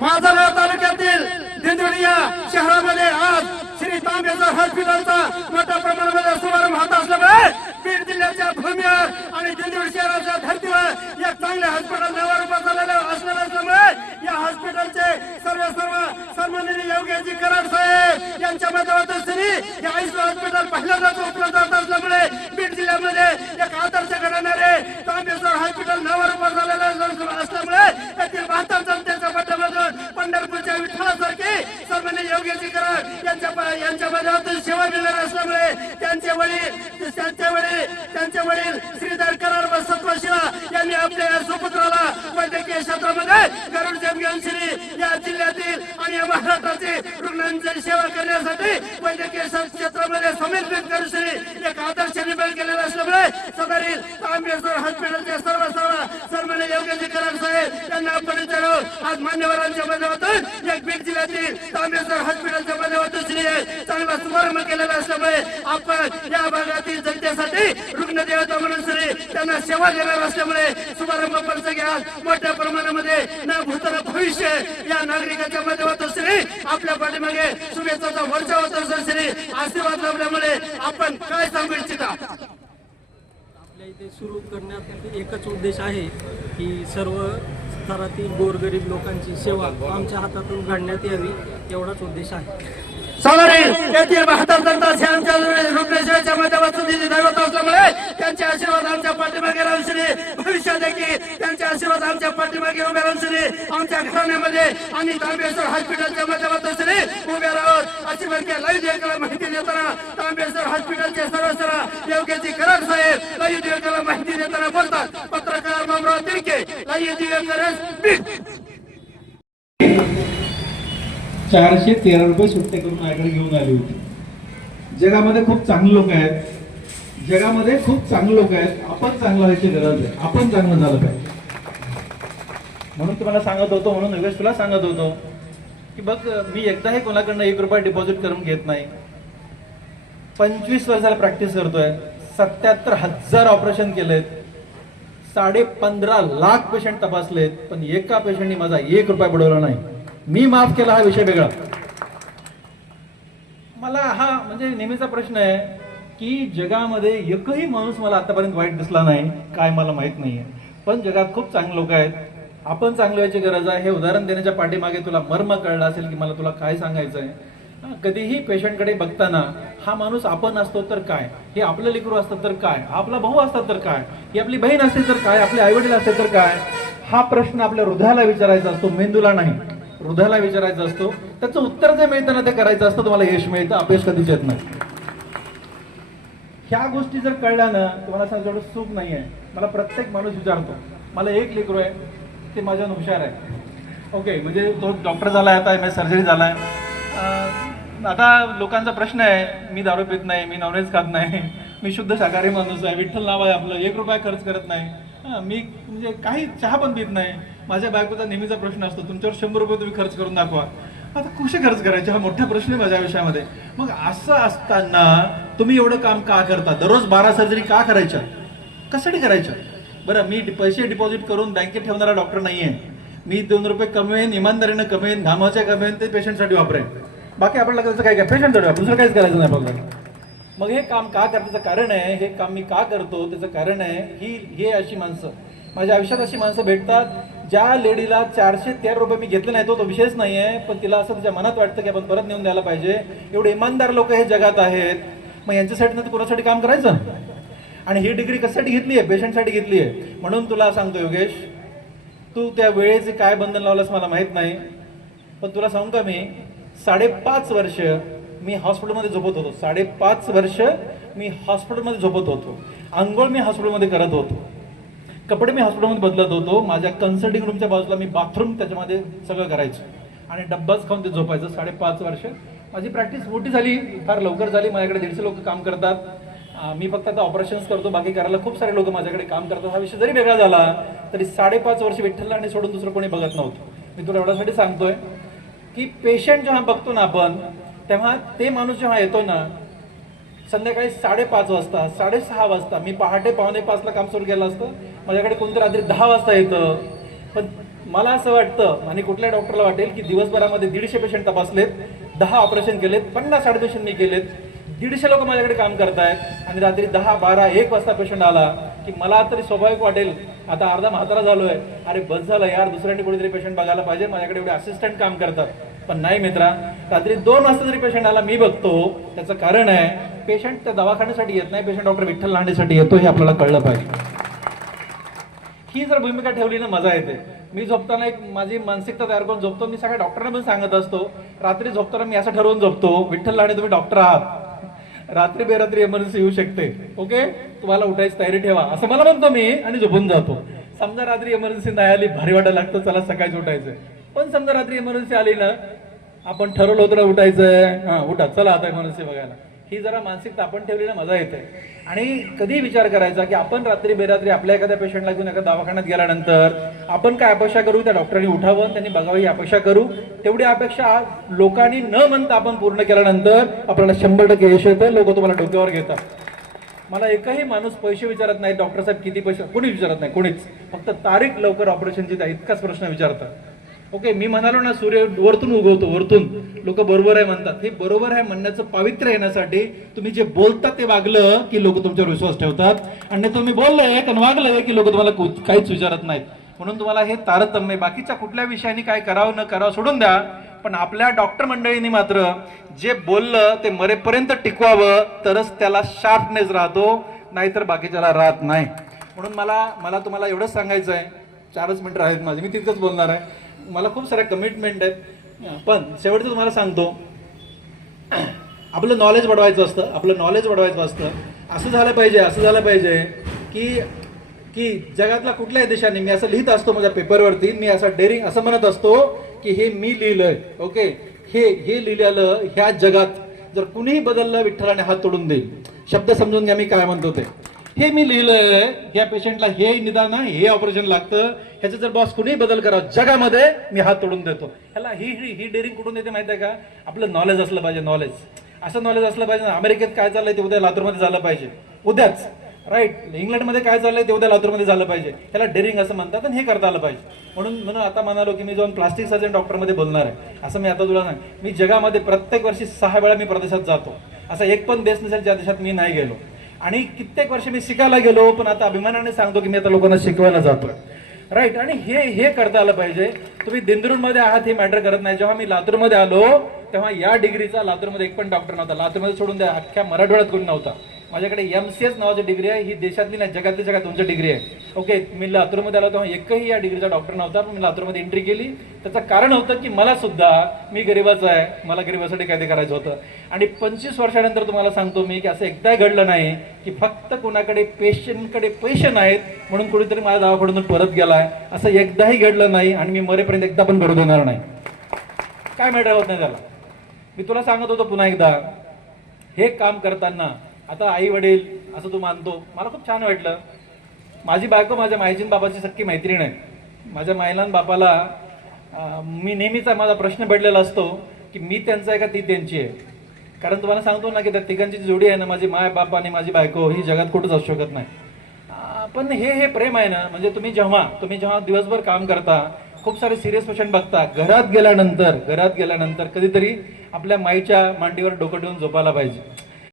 माझा तालुक्यातील दिंडोरी शहरामध्ये आज श्री तांबेश्वर हॉस्पिटलचा मोठ्या प्रमाणामध्ये शुभारंभ होत असल्यामुळे बीड जिल्ह्याच्या भूमीवर आणि दिंडोरी शहराच्या धर्तीवर या चांगल्या हॉस्पिटल नवारूपात झालेलं असणार असल्यामुळे या हॉस्पिटलचे सर्व सर्व सन्माननीय योग्यजी कराड साहेब यांच्या माध्यमातून श्री हे आयुष हॉस्पिटल पहिल्यांदाच उपलब्ध होत असल्यामुळे बीड जिल्ह्यामध्ये एक आदर्श सन्माननीय यांच्या यांच्या माध्यमातून सेवा मिळणार असल्यामुळे त्या वडील त्यांचे वडील त्यांचे वडील श्रीधर कराड व सत्वशिला यांनी आपल्या या सुपुत्राला वैद्यकीय क्षेत्रामध्ये गरुड जमगन या जिल्ह्यातील आणि या महाराष्ट्राची रुग्णांची सेवा करण्यासाठी वैद्यकीय क्षेत्रामध्ये समर्पित करू श्री एक आदर्श निर्माण केलेला असल्यामुळे सदरील आंबेश्वर हॉस्पिटलचे सर्व सर्व सन्मान्य योग्यजी करार साहेब त्यांना आपण विचारून आज मान्यवरांच्या माध्यमातून एक बीड जिल्ह्यातील तांबेश्वर हॉस्पिटलच्या माध्यमातून श्री चांगला शुभारंभ केलेला असल्यामुळे आपण या भागातील जनतेसाठी रुग्णदेवता म्हणून श्री त्यांना सेवा देणार असल्यामुळे शुभारंभ पंच घ्या मोठ्या प्रमाणामध्ये ना भूतर भविष्य या नागरिकाच्या माध्यमातून श्री आपल्या पाठीमागे शुभेच्छाचा वर्षा होत असतो श्री आशीर्वाद लाभल्यामुळे आपण काय सांगू इच्छिता? आपल्या इथे सुरू करण्यात एकच उद्देश आहे की सर्व स्तरातील गोरगरीब लोकांची सेवा आमच्या हातातून घडण्यात यावी एवढाच उद्देश आहे. सोनारी येथील बहादर जनता श्यामच्या रुग्णसेवेच्या माध्यमातून दिली दैवत असल्यामुळे त्यांचे आशीर्वाद आमच्या पाठीमागे राहून श्री भविष्यात देखील त्यांचे आशीर्वाद आमच्या पाठीमागे उभे राहून आमच्या घराण्यामध्ये आणि तांबेश्वर हॉस्पिटलच्या माध्यमातून श्री उभे राहून अशी बरके लाईव्ह देवकाला माहिती देताना. तांबेश्वर हॉस्पिटलचे सर्व सर्व योग्यजी कराड साहेब लाईव्ह देवकाला माहिती देताना बोलतात. पत्रकार मामराव तिरके लाईव्ह देवकर चारशे तेरा रुपये सुट्टे करून माझ्याकडे घेऊन आली होती. जगामध्ये खूप चांगले लोक आहेत. जगामध्ये खूप चांगले लोक आहेत. आपण चांगलं व्हायची गरज आहे. आपण चांगलं झालं पाहिजे. म्हणून तुम्हाला सांगत होतो म्हणून योगेश तुला सांगत होतो की बघ मी एकदाही कोणाकडनं एक रुपया डिपॉझिट करून घेत नाही. पंचवीस वर्षाला प्रॅक्टिस करतोय. सत्याहत्तर हजार ऑपरेशन केलेत. साडे पंधरा लाख पेशंट तपासलेत. पण एका पेशंटनी माझा एक रुपया बुडवला नाही. मी माफ केला हा विषय वेगळा. मला हा म्हणजे नेहमीचा प्रश्न आहे की जगामध्ये एकही माणूस मला आतापर्यंत वाईट दिसला नाही काय मला माहीत नाहीये. पण जगात खूप चांगले लोक आहेत. आपण चांगले व्हायची गरज आहे. हे उदाहरण देण्याच्या पाठीमागे तुला मर्म कळला असेल की मला तुला काय सांगायचं आहे कधीही पेशंटकडे बघताना हा माणूस आपण असतो तर काय? हे आपलं लेकरू असतं तर काय? आपला भाऊ असतात तर काय? ही आपली बहीण असते तर काय? आपले आईवडील असते तर काय? हा प्रश्न आपल्या हृदयाला विचारायचा असतो मेंदूला नाही. हृदयाला विचारायचा असतो त्याचं उत्तर जे मिळतं ना ते करायचं असतं तुम्हाला यश मिळतं अपयश कधीच येत नाही. ह्या गोष्टी जर कळल्या ना तुम्हाला सांगतो सुख नाही आहे मला प्रत्येक माणूस विचारतो मला एक लेकरू आहे ते माझ्या हुशार आहे. ओके म्हणजे तो डॉक्टर झाला आहे आता एम एस सर्जरी झाला आहे आता लोकांचा प्रश्न आहे मी दारू पित नाही मी नॉनव्हेज खात नाही मी शुद्ध शाकाहारी माणूस आहे विठ्ठल नाव आहे आपलं एक रुपया खर्च करत नाही. मी म्हणजे काही चहा पण पित नाही. माझ्या बायकोचा नेहमीचा प्रश्न असतो तुमच्यावर शंभर रुपये तुम्ही खर्च करून दाखवा. आता कसे खर्च करायचे हा मोठा प्रश्न आहे माझ्या आयुष्यामध्ये. मग असं असताना तुम्ही एवढं काम का करता? दररोज बारा सर्जरी का करायच्या? कशासाठी करायच्या? बरं मी पैसे डिपॉझिट करून बँकेत ठेवणारा डॉक्टर नाहीये. मी दोन रुपये कमवेन इमानदारीनं कमवेन घामाच्या कमवेन ते पेशंटसाठी वापरेन. बाकी आपल्याला त्याचं काय काय? पेशंटसाठी वापर दुसरं काहीच करायचं नाही आपल्याला. मग हे काम का करण्याचं कारण आहे हे काम मी का करतो? त्याचं कारण आहे ही हे अशी माणसं. माझ्या आयुष्यात अशी माणसं भेटतात ज्या लेडीला चारशे तेरा रुपये मी घेतले नाही हो, तो तो विषयच नाही आहे पण तिला असं तिच्या मनात वाटतं की आपण परत नेऊन द्यायला पाहिजे. एवढे इमानदार लोक हे जगात आहेत. मग यांच्यासाठी तर कोणासाठी काम करायचं? आणि ही डिग्री कशासाठी घेतली आहे पेशंटसाठी घेतली आहे म्हणून तुला सांगतो योगेश तू त्या वेळेचे काय बंधन लावलंस मला माहीत नाही पण तुला सांगू का मी साडेपाच वर्ष मी हॉस्पिटलमध्ये झोपत होतो. साडेपाच वर्ष मी हॉस्पिटलमध्ये झोपत होतो. आंघोळ मी हॉस्पिटलमध्ये करत होतो. कपडे मी हॉस्पिटलमध्ये बदलत होतो. माझ्या कन्सल्टिंग रूमच्या बाजूला मी बाथरूम त्याच्यामध्ये सगळं करायचो. आणि डब्बाच खाऊन ते झोपायचं. साडेपाच वर्ष. माझी प्रॅक्टिस मोठी झाली. फार लवकर झाली. माझ्याकडे दीडशे लोक काम करतात. मी फक्त आता ऑपरेशन्स करतो. बाकी करायला खूप सारे लोक माझ्याकडे काम करतात. हा विषय जरी वेगळा झाला तरी साडेपाच वर्ष विठ्ठलला आणि सोडून दुसरं कोणी बघत नव्हतं. मी तुला एवढ्यासाठी सांगतोय की पेशंट जेव्हा बघतो ना आपण तेव्हा ते माणूस जेव्हा येतो ना संध्याकाळी साडेपाच वाजता साडेसहा वाजता मी पहाटे पावणे पाचला काम सुरू केलं असतं. माझ्याकडे कोणतं रात्री दहा वाजता येतं? पण मला असं वाटतं आणि कुठल्या डॉक्टरला वाटेल की दिवसभरामध्ये दीडशे पेशंट तपासलेत दहा ऑपरेशन केलेत पन्नास ॲडमिशन मी केलेत. दीडशे लोक माझ्याकडे काम करतायत आणि रात्री दहा बारा एक वाजता पेशंट आला की मला तरी स्वाभाविक वाटेल आता अर्धा म्हातारा झालोय. अरे बस झालं यार दुसऱ्यांनी कोणीतरी पेशंट बघायला पाहिजे माझ्याकडे एवढे असिस्टंट काम करतात. पण नाही मित्रा रात्री दोन वाजता जरी पेशंट आला मी बघतो त्याचं कारण आहे पेशंट त्या दवाखान्यासाठी येत नाही पेशंट डॉक्टर विठ्ठल लांडेसाठी येतो हे आपल्याला कळलं पाहिजे. ही जर भूमिका ठेवली ना मजा येते. मी झोपताना एक माझी मानसिकता तयार करून झोपतो. मी सगळ्या डॉक्टरांना पण सांगत असतो रात्री झोपताना मी असं ठरवून झोपतो विठ्ठल लाडे तुम्ही डॉक्टर आहात. रात्री बेरात्री इमर्जन्सी येऊ शकते. ओके? तुम्हाला उठायची तयारी ठेवा. असं मला म्हणतो मी आणि झोपून जातो. समजा रात्री इमर्जन्सी नाही आली भारी वाटायला लागतं चला सकाळी उठायचं. पण समजा रात्री इमर्जन्सी आली ना आपण ठरवलं होतं ना उठायचंय हा उठा. चला आता एमर्जन्सी बघायला. ही जरा मानसिकता आपण ठेवली ना मजा येते. आणि कधी विचार करायचा की आपण रात्री बेरात्री आपल्या एखाद्या पेशंटला घेऊन एका दवाखान्यात गेल्यानंतर आपण काय अपेक्षा करू? त्या डॉक्टरांनी उठावं त्यांनी बघावं ही अपेक्षा करू. तेवढी अपेक्षा लोकांनी न म्हणता आपण पूर्ण केल्यानंतर आपल्याला शंभर टक्के यश येतं लोक तुम्हाला डोक्यावर घेतात. मला एकही माणूस पैसे विचारत नाही डॉक्टर साहेब किती पैसे कोणी विचारत नाही कोणीच. फक्त तारीख लवकर ऑपरेशनची द्या इतकाच प्रश्न विचारतात. ओके मी म्हणालो ना सूर्य वरतून उगवतो वरतून. लोक बरोबर आहे म्हणतात. हे बरोबर आहे म्हणण्याचं पावित्र्य येण्यासाठी तुम्ही जे बोलता ते वागलं की लोक तुमच्यावर विश्वास ठेवतात. आणि तुम्ही बोललंय आणि वागलंय की लोक तुम्हाला कु- काहीच विचारत नाहीत. म्हणून तुम्हाला हे तारतम्य बाकीच्या कुठल्या विषयाने काय करावं न करावं सोडून द्या. पण आपल्या डॉक्टर मंडळींनी मात्र जे बोललं ते मरेपर्यंत टिकवावं तरच त्याला शार्पनेस राहतो नाहीतर बाकीच्याला राहत नाही. म्हणून मला मला तुम्हाला एवढंच सांगायचं आहे चारच मिनिटं आहेत माझे. मी तितकंच बोलणार आहे. मला खूप साऱ्या कमिटमेंट आहेत. पण शेवटचं तुम्हाला सांगतो. आपलं नॉलेज वाढवायचं असतं. आपलं नॉलेज वाढवायचं असतं. असं झालं पाहिजे असं झालं पाहिजे की की जगातल्या कुठल्याही देशाने मी असं लिहित असतो माझ्या पेपरवरती मी असं डेअरिंग असं म्हणत असतो की हे मी लिहिलंय ओके हे हे लिहिलेलं ह्या जगात जर कुणीही बदललं विठ्ठलाने हात तोडून देईल. शब्द समजून घ्या मी काय म्हणतो ते. हे मी लिहिलंय या पेशंटला हे निदान आहे, हे ऑपरेशन लागतं. ह्याचं जर बॉस कुणीही बदल करा जगामध्ये मी हात तोडून देतो. ह्याला ही ही ही डेअरिंग कुठून येते माहिती आहे का? आपलं नॉलेज असलं पाहिजे नॉलेज असं नॉलेज असलं पाहिजे ना अमेरिकेत काय चाललंय ते उद्या लातूरमध्ये झालं पाहिजे. उद्याच. राईट इंग्लंडमध्ये काय चाललंय ते उद्या लातूरमध्ये झालं पाहिजे. ह्याला डेअरिंग असं म्हणतात आणि हे करता आलं पाहिजे. म्हणून म्हणून आता म्हणालो की मी जाऊन प्लास्टिक सर्जन डॉक्टरमध्ये बोलणार आहे असं मी आता तुला सांग. मी जगामध्ये प्रत्येक वर्षी सहा वेळा मी प्रदेशात जातो. असा एक पण देश नसेल ज्या देशात मी नाही गेलो. आणि कित्येक वर्ष मी शिकायला गेलो पण आता अभिमानाने सांगतो की मी आता लोकांना शिकवायला जातोय. राईट आणि हे हे करता आलं पाहिजे. तुम्ही दिंदरूरमध्ये आहात हे मॅटर करत नाही. जेव्हा मी लातूरमध्ये आलो तेव्हा या डिग्रीचा लातूरमध्ये एक पण डॉक्टर नव्हता. लातूरमध्ये सोडून द्या अख्ख्या मराठवाड्यात कोणी नव्हता. माझ्याकडे एम सी एस नावाची डिग्री आहे. ही देशातली नाही जगातली जगात तुमची डिग्री आहे. ओके मी लातूरमध्ये आलो होतो एकही या डिग्रीचा डॉक्टर नव्हता. पण मी लातूरमध्ये एंट्री केली. त्याचं कारण होतं की मला सुद्धा मी गरीबाचा आहे. मला गरीबासाठी कायदे करायचं होतं. आणि पंचवीस वर्षानंतर तुम्हाला सांगतो मी की असं एकदा घडलं नाही की फक्त कोणाकडे पेशंटकडे पैसे नाहीत म्हणून कुणीतरी माझ्या दावाकडून परत गेला आहे असं एकदाही घडलं नाही आणि मी मरेपर्यंत एकदा पण घडू देणार नाही. काय मॅटर होत नाही त्याला? मी तुला सांगत होतो पुन्हा एकदा. हे काम करताना आता आई वडील असं तू मानतो. मला खूप छान वाटलं. माझी बायको माझ्या मायजीन बाबाची सक्की मैत्रीण आहे. माझ्या मायलान बापाला मी नेहमीचा माझा प्रश्न पडलेला असतो की मी त्यांचा आहे का ती त्यांची आहे? कारण तुम्हाला सांगतो ना की त्या तिघांची जी जोडी आहे ना माझी माय बाप आणि माझी बायको ही जगात कुठंच असू शकत नाही. पण हे हे प्रेम आहे ना म्हणजे तुम्ही जेव्हा तुम्ही जेव्हा दिवसभर काम करता खूप सारे सिरियस पेशंट बघता घरात गेल्यानंतर घरात गेल्यानंतर कधीतरी आपल्या माईच्या मांडीवर डोकं ठेवून झोपायला पाहिजे.